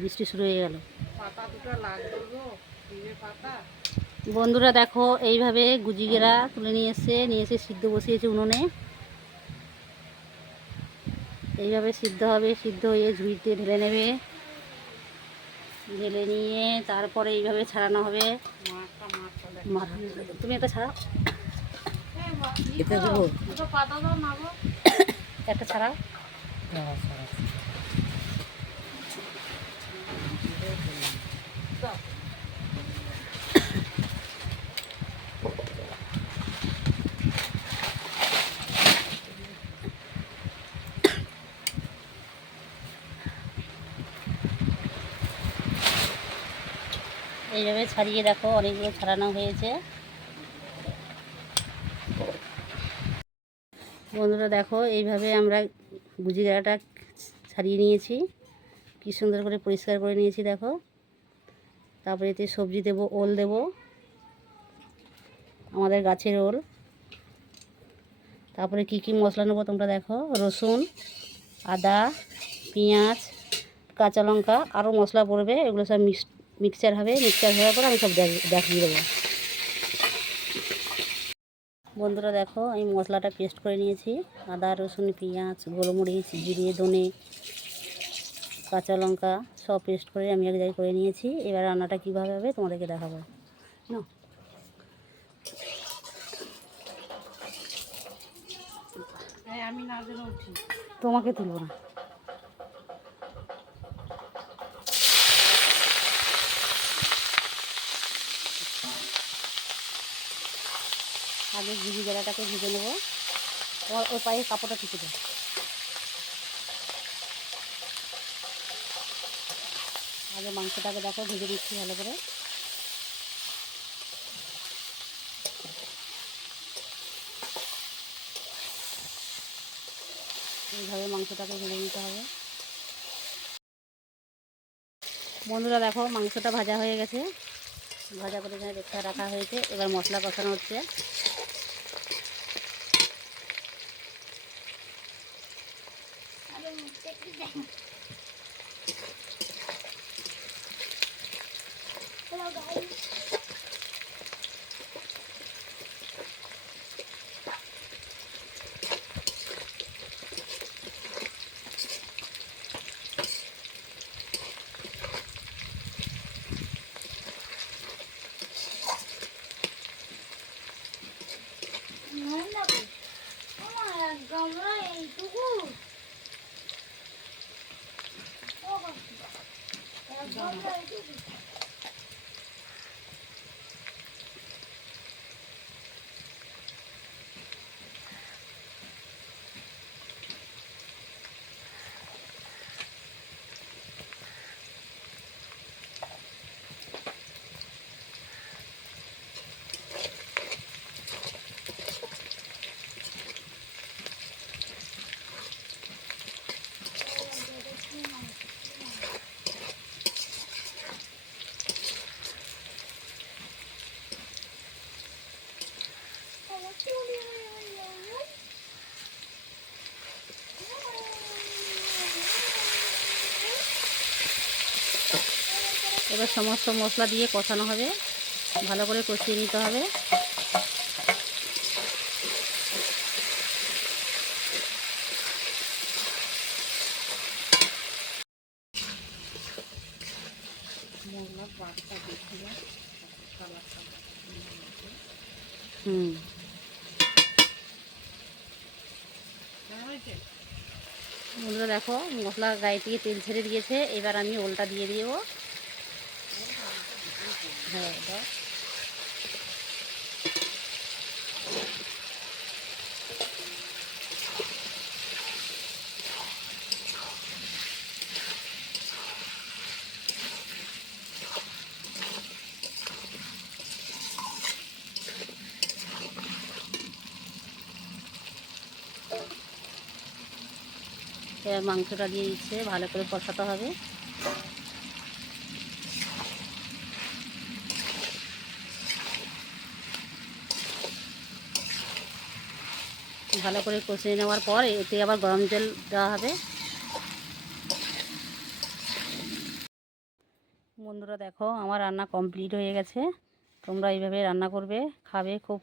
বৃষ্টি শুরু হয়ে গেল। বন্ধুরা দেখো, এইভাবে গুজিগেরা তুলে নিয়ে এসে সিদ্ধ বসিয়েছে উনুনে। এইভাবে সিদ্ধ হবে, সিদ্ধ হয়ে ঝুড়িতে ঢেলে নেবে। ঢেলে নিয়ে তারপরে এইভাবে ছাড়ানো হবে। তুমি একটা ছাড়াও, একটা ছাড়াও। এইভাবে ছাড়িয়ে দেখো, অনেকগুলো ছাড়ানো হয়েছে। বন্ধুরা দেখো, এইভাবে আমরা গুজিগেরাটা ছাড়িয়ে নিয়েছি, কি সুন্দর করে পরিষ্কার করে নিয়েছি দেখো। তারপরে এতে সবজি দেব, ওল দেব, আমাদের গাছের ওল। তারপরে কি কি মশলা নেবো তোমরা দেখো, রসুন, আদা, পেঁয়াজ, কাঁচা লঙ্কা, আরও মশলা পড়বে, এগুলো সব মিক্সচার হবে। মিক্সচার হওয়ার পর আমি সব দেখিয়ে দেবো। বন্ধুরা দেখো, আমি মশলাটা পেস্ট করে নিয়েছি। আদা, রসুন, পেঁয়াজ, গোলমরিচ, জিরে, ধনে, কাঁচা লঙ্কা সব পেস্ট করে আমি এক জায়গায় করে নিয়েছি। এবার রান্নাটা কীভাবে হবে তোমাদেরকে দেখাবো না। আমি না যেন উঠি, তোমাকে তুলব না। আগে গুজিগেরাটাকে ভেজে নেবো। ওর পায়ে কাপড়টা ঠুকে দেয়। আগে মাংসটাকে দেখো ভেজে দিচ্ছি ভালো করে। এইভাবে মাংসটাকে ভেজে নিতে হবে। বন্ধুরা দেখো, মাংসটা ভাজা হয়ে গেছে। ভাজা করে এখানে রেখে রাখা হয়েছে। এবার মশলা কষানো হচ্ছে। এবার সমস্ত মশলা দিয়ে কষানো হবে, ভালো করে কষিয়ে নিতে হবে। বন্ধুরা দেখো, মশলা গায়ে থেকে তেল ছেড়ে দিয়েছে। এবার আমি ওলটা দিয়ে দেবো। হ্যাঁ, এবার মাংসটা দিয়ে দিচ্ছে, ভালো করে কষাতে হবে। ভালো করে কষিয়ে নেওয়ার পর এতে আবার গরম জল দেওয়া হবে। বন্ধুরা দেখো আমার রান্না কমপ্লিট হয়ে গেছে। তোমরা এইভাবে রান্না করবে, খাবে, খুব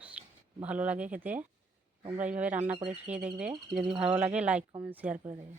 ভালো লাগে খেতে। তোমরা এইভাবে রান্না করে খেয়ে দেখবে, যদি ভালো লাগে লাইক কমেন্ট শেয়ার করে দেবে।